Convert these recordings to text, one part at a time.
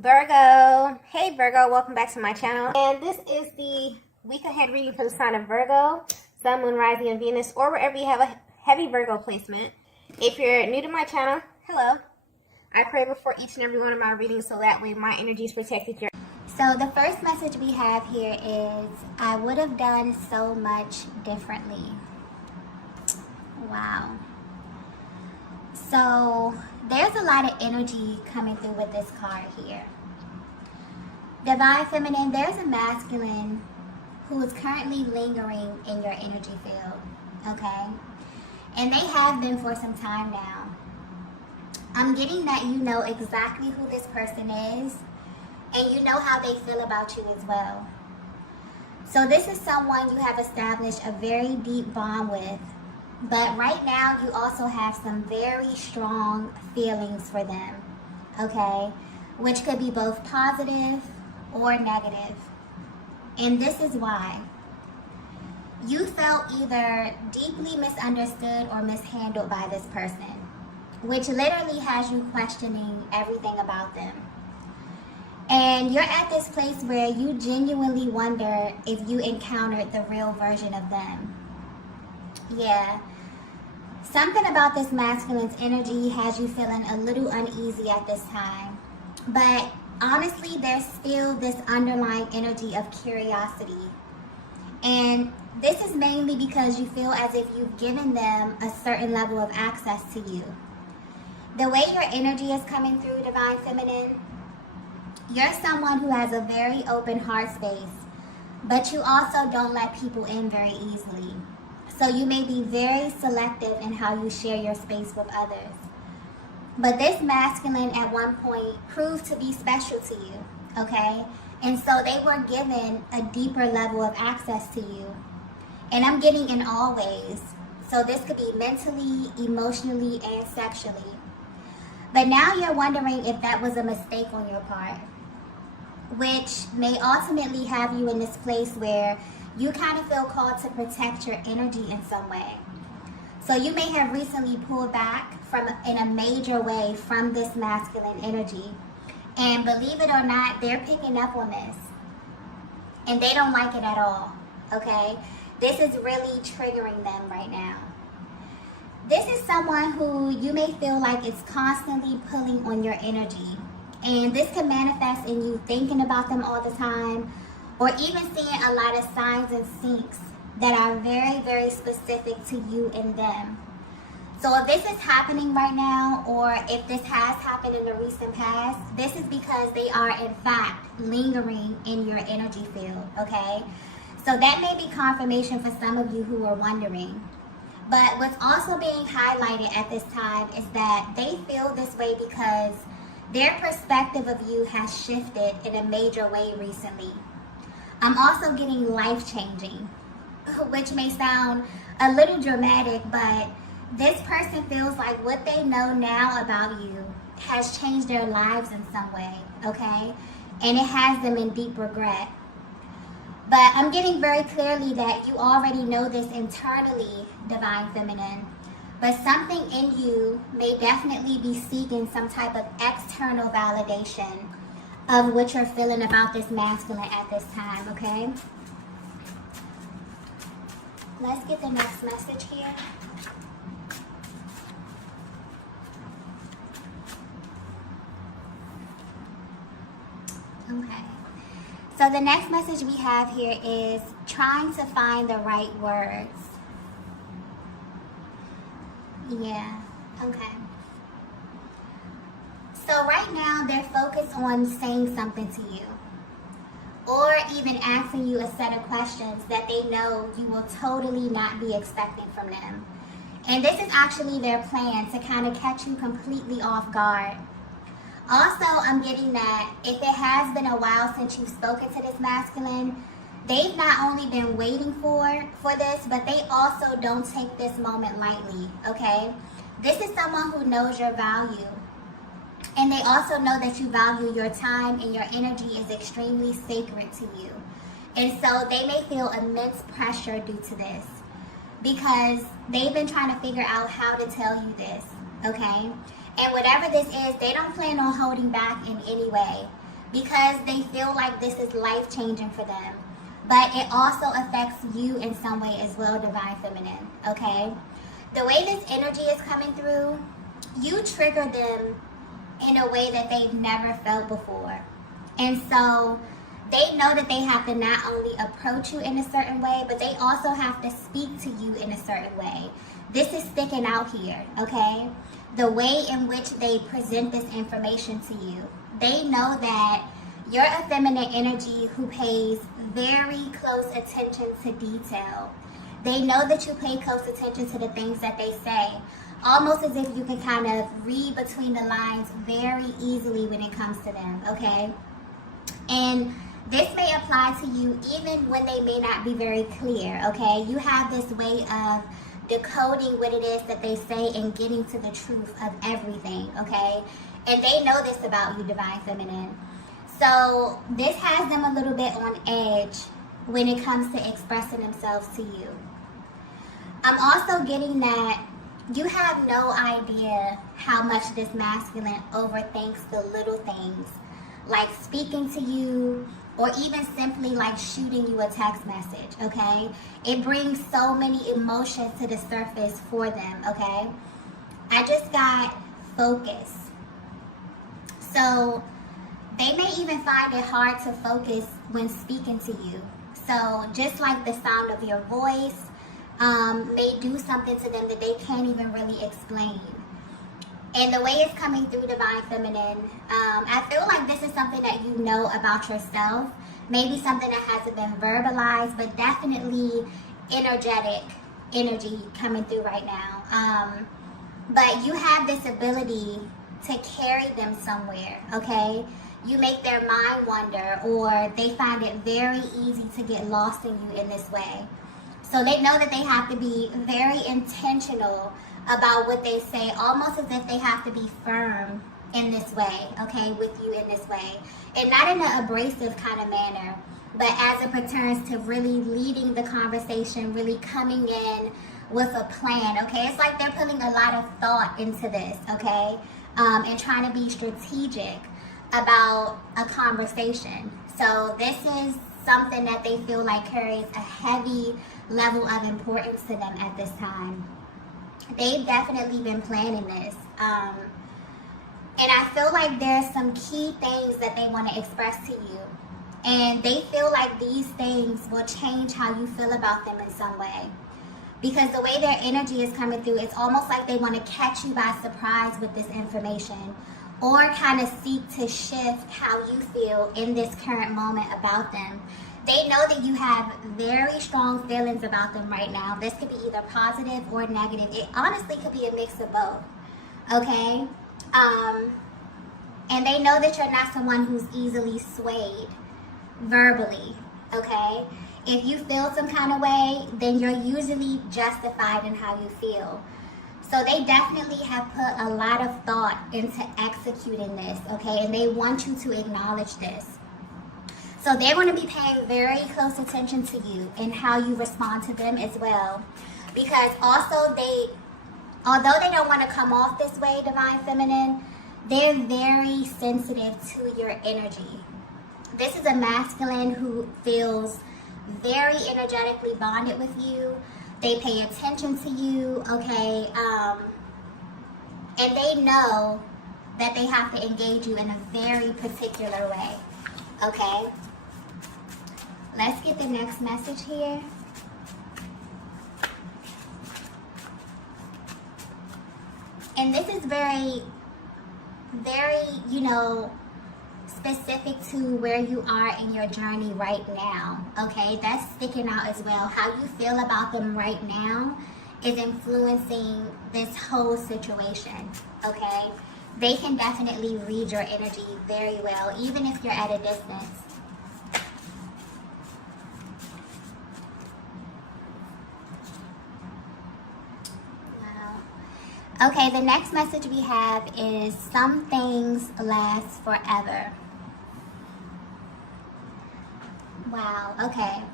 Virgo. Hey Virgo, welcome back to my channel. And this is the week ahead reading for the sign of Virgo, Sun, Moon, Rising, and Venus, or wherever you have a heavy Virgo placement. If you're new to my channel, hello. I pray before each and every one of my readings so that way my energy is protected here. So the first message we have here is, I would have done so much differently. Wow. So there's a lot of energy coming through with this card here. Divine Feminine, there's a masculine who is currently lingering in your energy field, okay? And they have been for some time now. I'm getting that you know exactly who this person is, and you know how they feel about you as well. So this is someone you have established a very deep bond with, but right now you also have some very strong feelings for them, okay? Which could be both positive or negative. And this is why. You felt either deeply misunderstood or mishandled by this person, which literally has you questioning everything about them. And you're at this place where you genuinely wonder if you encountered the real version of them. Yeah. Something about this masculine's energy has you feeling a little uneasy at this time. But honestly, there's still this underlying energy of curiosity. And this is mainly because you feel as if you've given them a certain level of access to you. The way your energy is coming through, Divine Feminine, you're someone who has a very open heart space, but you also don't let people in very easily. So you may be very selective in how you share your space with others. But this masculine at one point proved to be special to you, okay? And so they were given a deeper level of access to you. And I'm getting in all ways. So this could be mentally, emotionally, and sexually. But now you're wondering if that was a mistake on your part, which may ultimately have you in this place where you kind of feel called to protect your energy in some way. So you may have recently pulled back in a major way from this masculine energy. And believe it or not, they're picking up on this. And they don't like it at all, okay? This is really triggering them right now. This is someone who you may feel like is constantly pulling on your energy. And this can manifest in you thinking about them all the time, or even seeing a lot of signs and syncs that are very, very specific to you and them. So if this is happening right now, or if this has happened in the recent past, this is because they are in fact lingering in your energy field, okay? So that may be confirmation for some of you who are wondering. But what's also being highlighted at this time is that they feel this way because their perspective of you has shifted in a major way recently. I'm also getting life-changing, which may sound a little dramatic, but this person feels like what they know now about you has changed their lives in some way, okay? And it has them in deep regret. But I'm getting very clearly that you already know this internally, Divine Feminine, but something in you may definitely be seeking some type of external validation of what you're feeling about this masculine at this time, okay? Let's get the next message here. Okay. So the next message we have here is trying to find the right words. Yeah, okay. So right now they're focused on saying something to you, or even asking you a set of questions that they know you will totally not be expecting from them. And this is actually their plan to kind of catch you completely off guard. Also, I'm getting that if it has been a while since you've spoken to this masculine, they've not only been waiting for this, but they also don't take this moment lightly, okay? This is someone who knows your value. And they also know that you value your time and your energy is extremely sacred to you. And so they may feel immense pressure due to this because they've been trying to figure out how to tell you this, okay? And whatever this is, they don't plan on holding back in any way. because they feel like this is life-changing for them. But it also affects you in some way as well, Divine Feminine, okay? The way this energy is coming through, you trigger them in a way that they've never felt before. And so they know that they have to not only approach you in a certain way, but they also have to speak to you in a certain way. This is sticking out here, okay? The way in which they present this information to you. They know that you're a feminine energy who pays very close attention to detail. They know that you pay close attention to the things that they say, almost as if you can kind of read between the lines very easily when it comes to them, okay? And this may apply to you even when they may not be very clear, okay? You have this way of decoding what it is that they say and getting to the truth of everything, okay? And they know this about you, Divine Feminine. So this has them a little bit on edge when it comes to expressing themselves to you. I'm also getting that you have no idea how much this masculine overthinks the little things, like speaking to you or even simply like shooting you a text message, okay? It brings so many emotions to the surface for them, okay? I just got focus. So they may even find it hard to focus when speaking to you. So just like the sound of your voice may do something to them that they can't even really explain. And the way it's coming through, Divine Feminine, I feel like this is something that you know about yourself. Maybe something that hasn't been verbalized, but definitely energetic energy coming through right now. But you have this ability to carry them somewhere, okay? You make their mind wander, or they find it very easy to get lost in you in this way. So they know that they have to be very intentional about what they say, almost as if they have to be firm in this way, okay, with you in this way. And not in an abrasive kind of manner, but as it pertains to really leading the conversation, really coming in with a plan, okay? It's like they're putting a lot of thought into this, okay? And trying to be strategic about a conversation. So this is something that they feel like carries a heavy level of importance to them at this time. They've definitely been planning this. And I feel like there's some key things that they want to express to you. And they feel like these things will change how you feel about them in some way. Because the way their energy is coming through, it's almost like they want to catch you by surprise with this information, or kind of seek to shift how you feel in this current moment about them. They know that you have very strong feelings about them right now. This could be either positive or negative. It honestly could be a mix of both, okay? And they know that you're not someone who's easily swayed verbally, okay? If you feel some kind of way, then you're usually justified in how you feel. So they definitely have put a lot of thought into executing this, okay? And they want you to acknowledge this. So they're going to be paying very close attention to you and how you respond to them as well. Because also although they don't want to come off this way, Divine Feminine, they're very sensitive to your energy. This is a masculine who feels very energetically bonded with you. They pay attention to you, okay? And they know that they have to engage you in a very particular way, okay? Let's get the next message here. And this is very, very, specific to where you are in your journey right now, okay? That's sticking out as well. How you feel about them right now is influencing this whole situation, okay? They can definitely read your energy very well, even if you're at a distance. Wow. Okay, the next message we have is some things last forever. Wow, okay.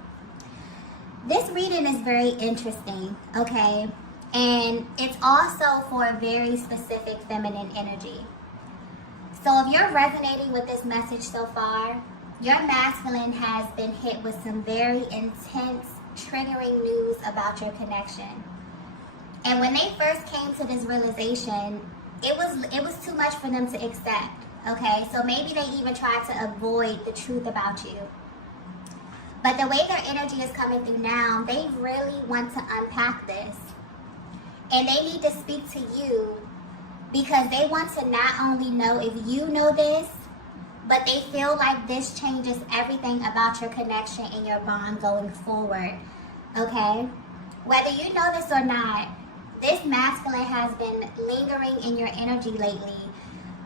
This reading is very interesting, okay? And it's also for a very specific feminine energy. So if you're resonating with this message so far, your masculine has been hit with some very intense, triggering news about your connection. And when they first came to this realization, it was too much for them to accept. Okay, so maybe they even tried to avoid the truth about you. But the way their energy is coming through now, they really want to unpack this. And they need to speak to you because they want to not only know if you know this, but they feel like this changes everything about your connection and your bond going forward. Okay? Whether you know this or not, this masculine has been lingering in your energy lately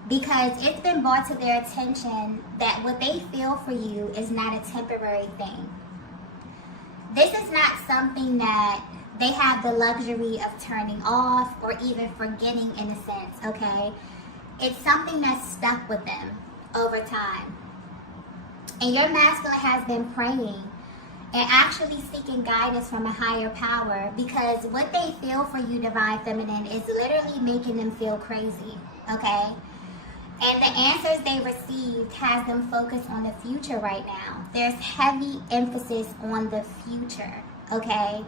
because it's been brought to their attention that what they feel for you is not a temporary thing. This is not something that they have the luxury of turning off or even forgetting in a sense, okay? It's something that's stuck with them over time. And your masculine has been praying and actually seeking guidance from a higher power because what they feel for you, Divine Feminine, is literally making them feel crazy, okay? And the answers they received has them focused on the future right now. There's heavy emphasis on the future, okay?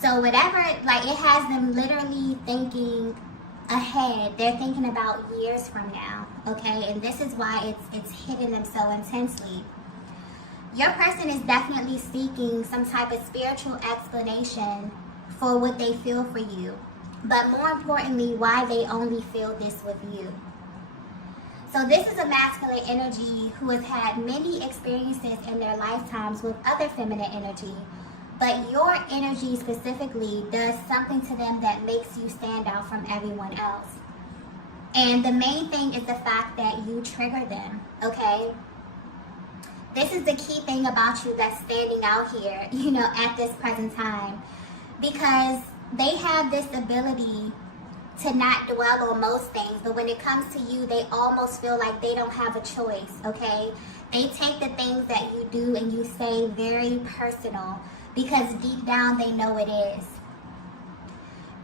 So whatever, like it has them literally thinking ahead. They're thinking about years from now, okay? And this is why it's hitting them so intensely. Your person is definitely seeking some type of spiritual explanation for what they feel for you. But more importantly, why they only feel this with you. So this is a masculine energy who has had many experiences in their lifetimes with other feminine energy. But your energy specifically does something to them that makes you stand out from everyone else. And the main thing is the fact that you trigger them, okay? This is the key thing about you that's standing out here, you know, at this present time. Because they have this ability to not dwell on most things, but when it comes to you, they almost feel like they don't have a choice, okay? They take the things that you do and you say very personal because deep down they know it is.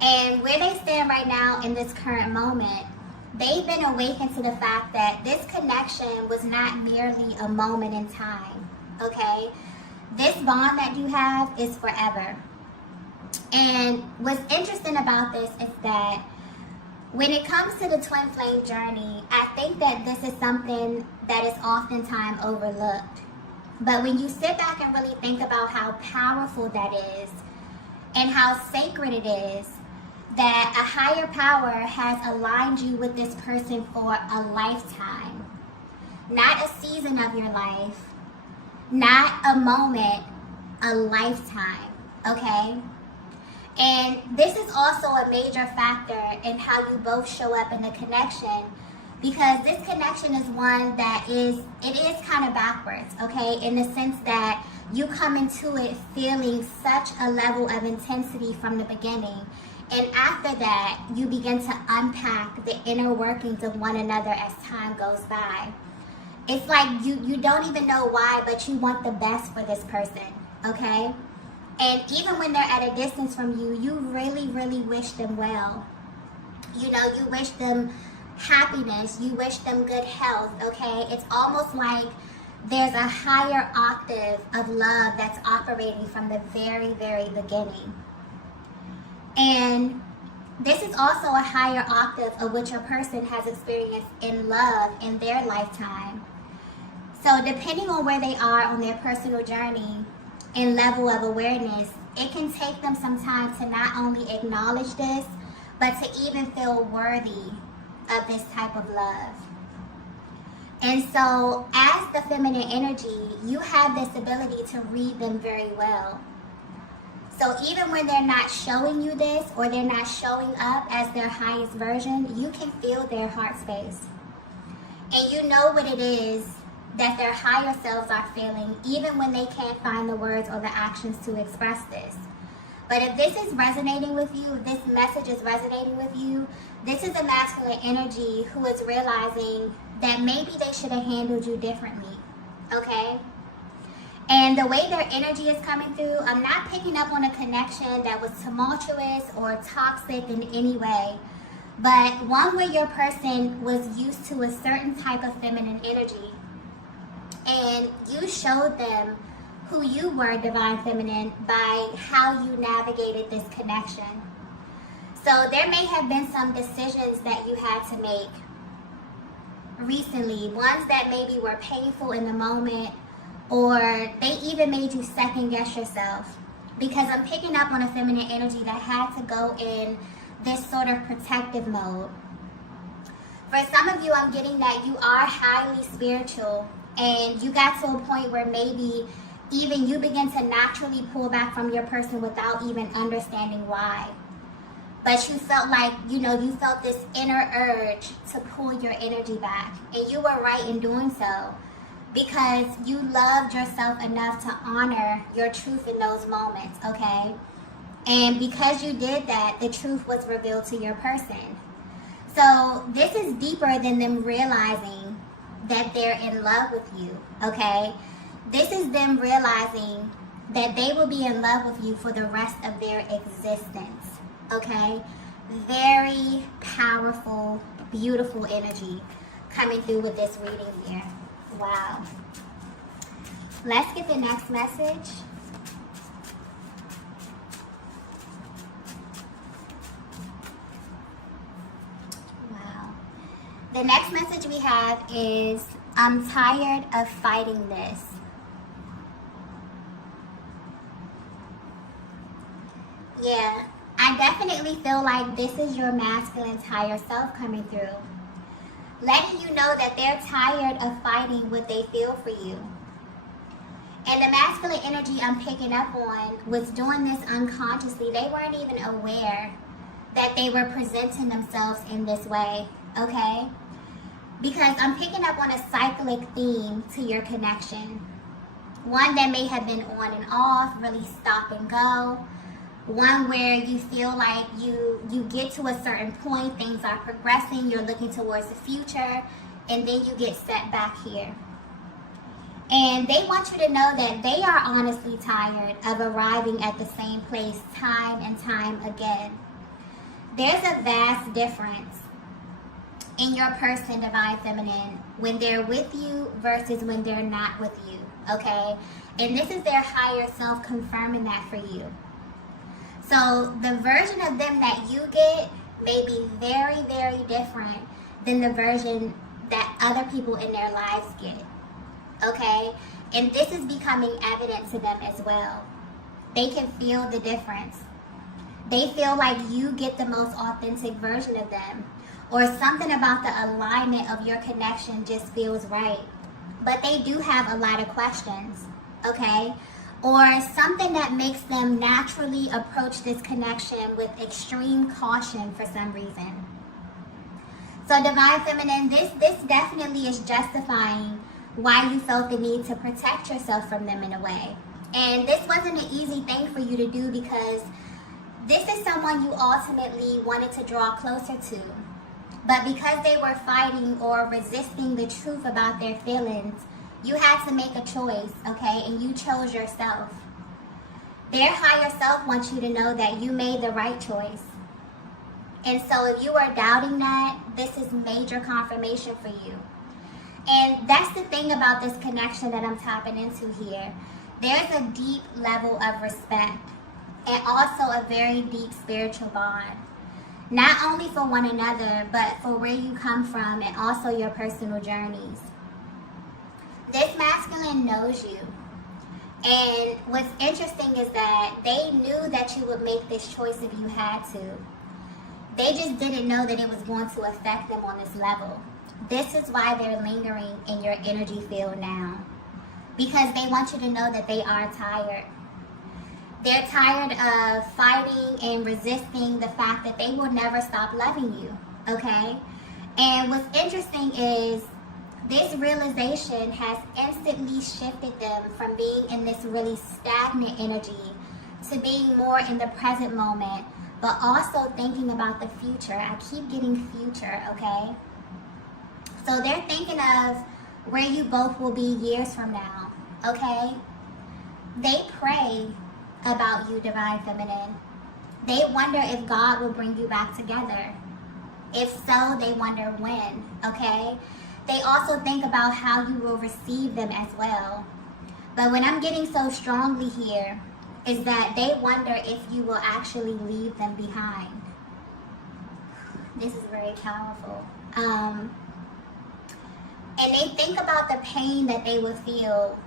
And where they stand right now in this current moment, they've been awakened to the fact that this connection was not merely a moment in time, okay? This bond that you have is forever. And what's interesting about this is that when it comes to the twin flame journey, I think that this is something that is oftentimes overlooked. But when you sit back and really think about how powerful that is and how sacred it is, that a higher power has aligned you with this person for a lifetime. Not a season of your life, not a moment, a lifetime, okay? And this is also a major factor in how you both show up in the connection because this connection is one that is kind of backwards, okay? In the sense that you come into it feeling such a level of intensity from the beginning. And after that, you begin to unpack the inner workings of one another as time goes by. It's like you don't even know why, but you want the best for this person, okay? And even when they're at a distance from you, you really, really wish them well. You know, you wish them happiness. You wish them good health, okay? It's almost like there's a higher octave of love that's operating from the very, very beginning. And this is also a higher octave of what your person has experienced in love in their lifetime. So depending on where they are on their personal journey and level of awareness, it can take them some time to not only acknowledge this, but to even feel worthy of this type of love. And so as the feminine energy, you have this ability to read them very well. So even when they're not showing you this or they're not showing up as their highest version, you can feel their heart space. And you know what it is that their higher selves are feeling, even when they can't find the words or the actions to express this. But if this is resonating with you, if this message is resonating with you, this is a masculine energy who is realizing that maybe they should have handled you differently, okay? And the way their energy is coming through, I'm not picking up on a connection that was tumultuous or toxic in any way. but one where your person was used to a certain type of feminine energy, and you showed them who you were, divine feminine, by how you navigated this connection. So there may have been some decisions that you had to make recently, ones that maybe were painful in the moment, or they even made you second guess yourself, because I'm picking up on a feminine energy that had to go in this sort of protective mode. For some of you, I'm getting that you are highly spiritual, and you got to a point where maybe even you begin to naturally pull back from your person without even understanding why. But you felt like, you felt this inner urge to pull your energy back. And you were right in doing so, because you loved yourself enough to honor your truth in those moments, okay? And because you did that, the truth was revealed to your person. So this is deeper than them realizing that they're in love with you, okay? This is them realizing that they will be in love with you for the rest of their existence, okay? Very powerful, beautiful energy coming through with this reading here. Wow. Let's get the next message. Wow. The next message we have is, I'm tired of fighting this. Yeah, I definitely feel like this is your masculine's higher self coming through, letting you know that they're tired of fighting what they feel for you. And the masculine energy I'm picking up on was doing this unconsciously. They weren't even aware that they were presenting themselves in this way, okay? Because I'm picking up on a cyclic theme to your connection. One that may have been on and off, really stop and go. One where you feel like you get to a certain point, things are progressing, you're looking towards the future, and then you get set back here. And they want you to know that they are honestly tired of arriving at the same place time and time again. There's a vast difference in your person, divine feminine, when they're with you versus when they're not with you, okay? And this is their higher self confirming that for you. So the version of them that you get may be very, very different than the version that other people in their lives get, okay? And this is becoming evident to them as well. They can feel the difference. They feel like you get the most authentic version of them, or something about the alignment of your connection just feels right. But they do have a lot of questions, okay? Or something that makes them naturally approach this connection with extreme caution for some reason. So divine feminine, this definitely is justifying why you felt the need to protect yourself from them in a way. And this wasn't an easy thing for you to do, because this is someone you ultimately wanted to draw closer to. But because they were fighting or resisting the truth about their feelings, you had to make a choice, okay? And you chose yourself. Their higher self wants you to know that you made the right choice. And so if you are doubting that, this is major confirmation for you. And that's the thing about this connection that I'm tapping into here. There's a deep level of respect and also a very deep spiritual bond. Not only for one another, but for where you come from and also your personal journeys. This masculine knows you. And what's interesting is that they knew that you would make this choice if you had to. They just didn't know that it was going to affect them on this level. This is why they're lingering in your energy field now. Because they want you to know that they are tired. They're tired of fighting and resisting the fact that they will never stop loving you, okay? And what's interesting is this realization has instantly shifted them from being in this really stagnant energy to being more in the present moment, but also thinking about the future. I keep getting future, okay? So they're thinking of where you both will be years from now, okay? They pray about you, divine feminine. They wonder if God will bring you back together. If so, they wonder when, okay? They also think about how you will receive them as well. But what I'm getting so strongly here is that they wonder if you will actually leave them behind. This is very powerful. And they think about the pain that they will feel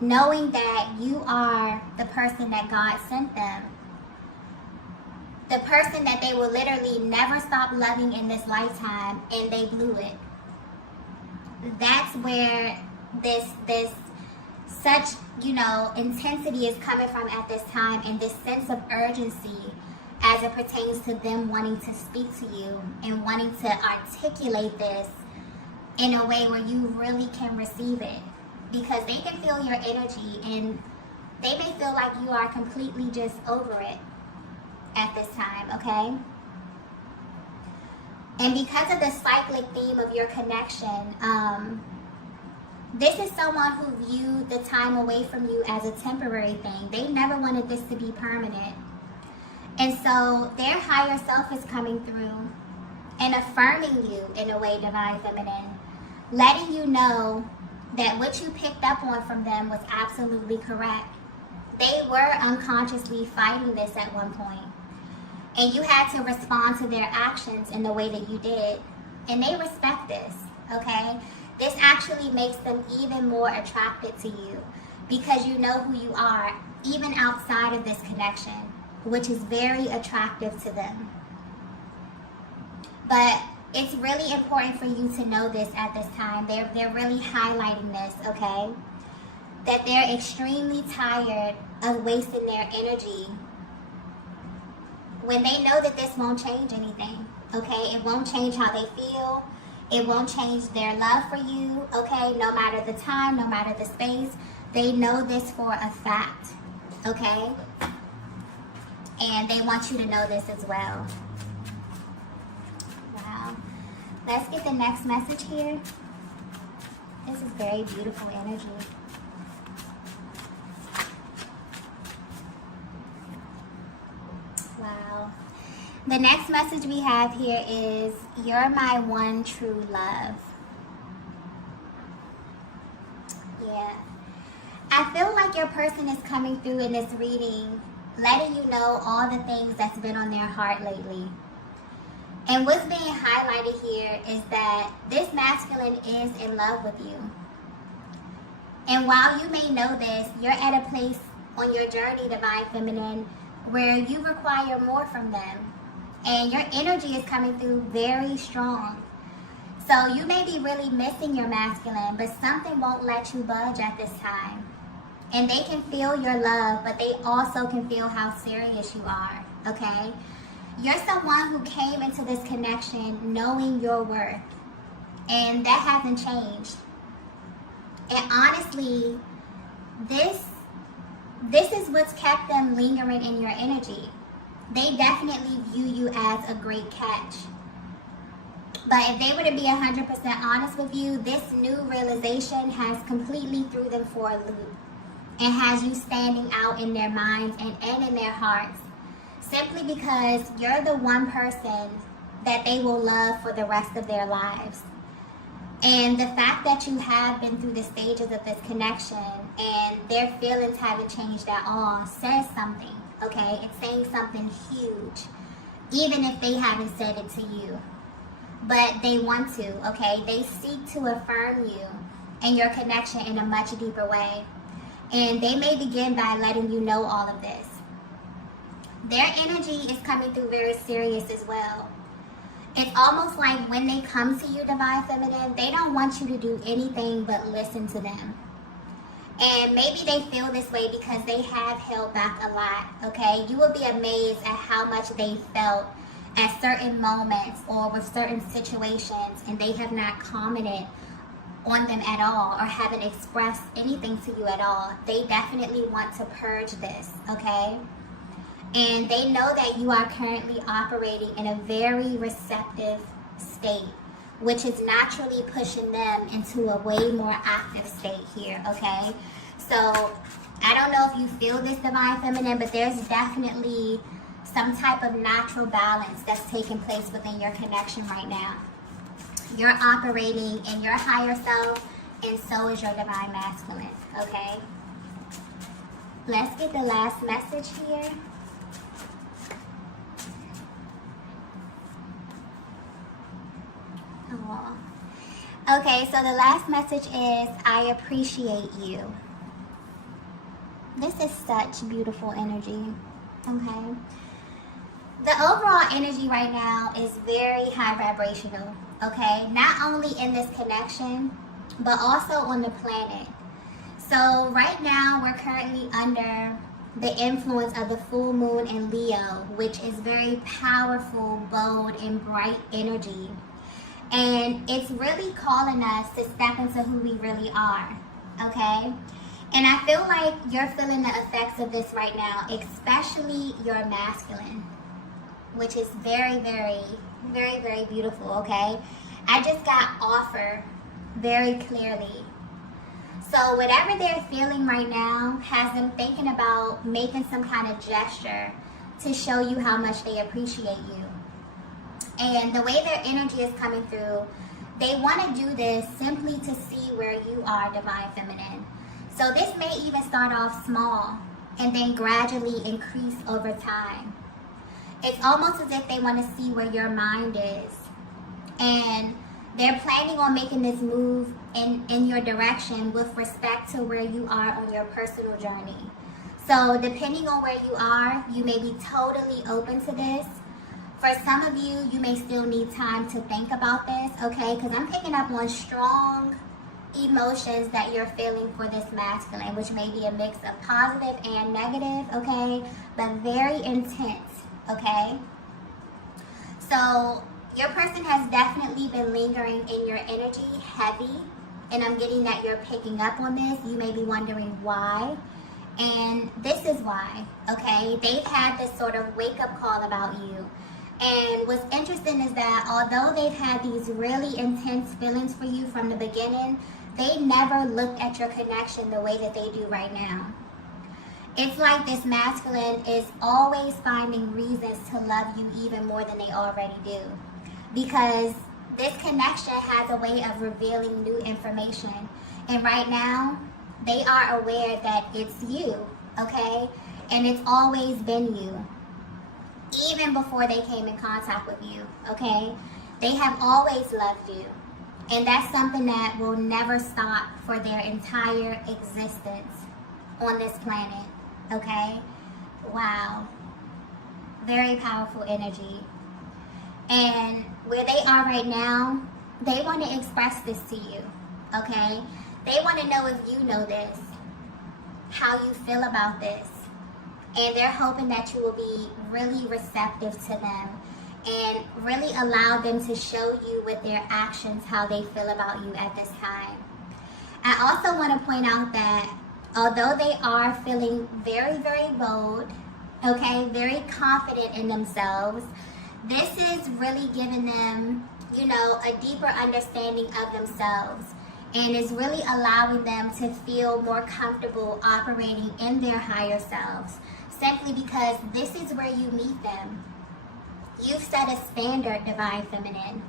knowing that you are the person that God sent them. The person that they will literally never stop loving in this lifetime, and they blew it. That's where this such, intensity is coming from at this time, and this sense of urgency as it pertains to them wanting to speak to you and wanting to articulate this in a way where you really can receive it, because they can feel your energy and they may feel like you are completely just over it at this time, okay? And because of the cyclic theme of your connection, this is someone who viewed the time away from you as a temporary thing. They never wanted this to be permanent. And so their higher self is coming through and affirming you in a way, Divine Feminine, letting you know that what you picked up on from them was absolutely correct. They were unconsciously fighting this at one point, and you had to respond to their actions in the way that you did. And they respect this, okay? This actually makes them even more attracted to you because you know who you are, even outside of this connection, which is very attractive to them. But it's really important for you to know this at this time. They're really highlighting this, okay? That they're extremely tired of wasting their energy when they know that this won't change anything, okay? It won't change how they feel. It won't change their love for you, okay? No matter the time, no matter the space. They know this for a fact, okay? And they want you to know this as well. Wow. Let's get the next message here. This is very beautiful energy. Wow. The next message we have here is, you're my one true love. Yeah. I feel like your person is coming through in this reading, letting you know all the things that's been on their heart lately. And what's being highlighted here is that this masculine is in love with you. And while you may know this, you're at a place on your journey, Divine Feminine, where you require more from them. And your energy is coming through very strong. So you may be really missing your masculine, but something won't let you budge at this time. And they can feel your love, but they also can feel how serious you are, okay? You're someone who came into this connection knowing your worth. And that hasn't changed. And honestly, this is what's kept them lingering in your energy. They definitely view you as a great catch. But if they were to be 100% honest with you, this new realization has completely threw them for a loop and has you standing out in their minds and in their hearts, simply because you're the one person that they will love for the rest of their lives. And the fact that you have been through the stages of this connection and their feelings haven't changed at all says something, okay? It's saying something huge, even if they haven't said it to you. But they want to, okay? They seek to affirm you and your connection in a much deeper way. And they may begin by letting you know all of this. Their energy is coming through very serious as well. It's almost like when they come to you, Divine Feminine, they don't want you to do anything but listen to them. And maybe they feel this way because they have held back a lot, okay? You will be amazed at how much they felt at certain moments or with certain situations, and they have not commented on them at all or haven't expressed anything to you at all. They definitely want to purge this, okay? And they know that you are currently operating in a very receptive state, which is naturally pushing them into a way more active state here, okay? So I don't know if you feel this, Divine Feminine, but there's definitely some type of natural balance that's taking place within your connection right now. You're operating in your higher self, and so is your divine masculine, okay? Let's get the last message here. Oh. Okay, so the last message is, I appreciate you. This is such beautiful energy, okay? The overall energy right now is very high vibrational, okay? Not only in this connection, but also on the planet. So right now, we're currently under the influence of the full moon in Leo, which is very powerful, bold, and bright energy. And it's really calling us to step into who we really are, okay? And I feel like you're feeling the effects of this right now, especially your masculine, which is very, very, very, very beautiful, okay? I just got offer very clearly. So whatever they're feeling right now has them thinking about making some kind of gesture to show you how much they appreciate you. And the way their energy is coming through, they want to do this simply to see where you are, divine feminine. So this may even start off small and then gradually increase over time. It's almost as if they want to see where your mind is. And they're planning on making this move in your direction with respect to where you are on your personal journey. So depending on where you are, you may be totally open to this. For some of you, you may still need time to think about this, okay? Because I'm picking up on strong emotions that you're feeling for this masculine, which may be a mix of positive and negative, okay? But very intense, okay? So your person has definitely been lingering in your energy heavy, and I'm getting that you're picking up on this. You may be wondering why, and this is why, okay? They've had this sort of wake-up call about you. And what's interesting is that although they've had these really intense feelings for you from the beginning, they never looked at your connection the way that they do right now. It's like this masculine is always finding reasons to love you even more than they already do. Because this connection has a way of revealing new information. And right now, they are aware that it's you, okay? And it's always been you. Even before they came in contact with you, okay? They have always loved you. And that's something that will never stop for their entire existence on this planet, okay? Wow. Very powerful energy. And where they are right now, they want to express this to you, okay? They want to know if you know this, how you feel about this. And they're hoping that you will be really receptive to them and really allow them to show you with their actions how they feel about you at this time. I also want to point out that although they are feeling very, very bold, okay, very confident in themselves, this is really giving them, you know, a deeper understanding of themselves, and is really allowing them to feel more comfortable operating in their higher selves, simply because this is where you meet them. You've set a standard, divine feminine.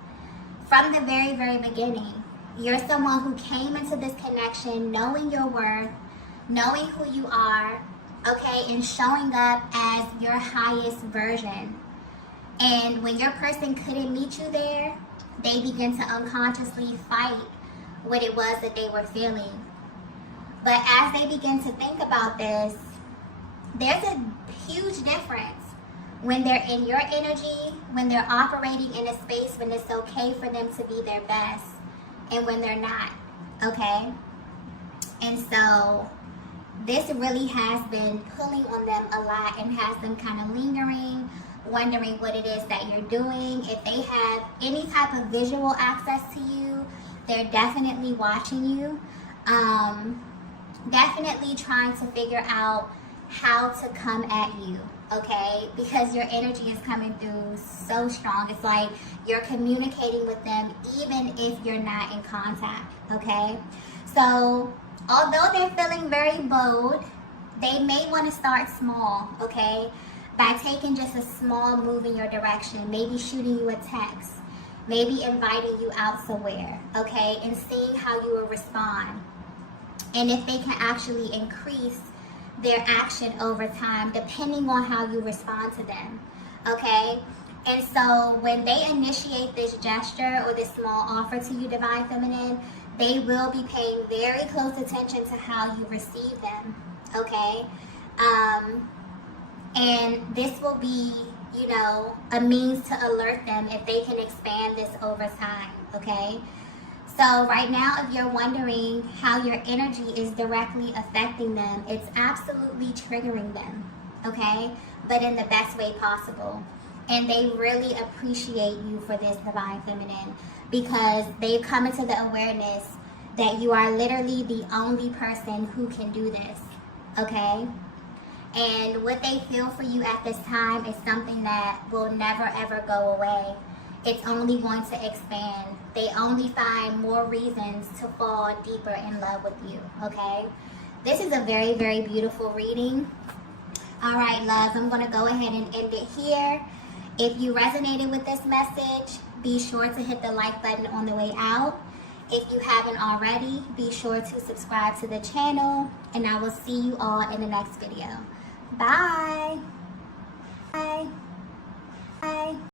From the very, very beginning, you're someone who came into this connection knowing your worth, knowing who you are, okay, and showing up as your highest version. And when your person couldn't meet you there, they begin to unconsciously fight what it was that they were feeling. But as they begin to think about this, there's a huge difference when they're in your energy, when they're operating in a space when it's okay for them to be their best, and when they're not, okay? And so this really has been pulling on them a lot and has them kind of lingering, wondering what it is that you're doing. If they have any type of visual access to you, they're definitely watching you, definitely trying to figure out how to come at you, okay? Because your energy is coming through so strong. It's like you're communicating with them even if you're not in contact, okay? So although they're feeling very bold, they may want to start small, okay? by taking just a small move in your direction, maybe shooting you a text, maybe inviting you out somewhere, okay, and seeing how you will respond. And if they can actually increase their action over time, depending on how you respond to them, okay? And so when they initiate this gesture or this small offer to you, Divine Feminine, they will be paying very close attention to how you receive them, okay? And this will be, you know, a means to alert them if they can expand this over time, okay? So right now, if you're wondering how your energy is directly affecting them, it's absolutely triggering them, okay? But in the best way possible. And they really appreciate you for this, Divine Feminine, because they've come into the awareness that you are literally the only person who can do this, okay? And what they feel for you at this time is something that will never ever go away. It's only going to expand. They only find more reasons to fall deeper in love with you, okay? This is a very, very beautiful reading. All right, loves, I'm going to go ahead and end it here. If you resonated with this message, be sure to hit the like button on the way out. If you haven't already, be sure to subscribe to the channel, and I will see you all in the next video. Bye. Bye. Bye.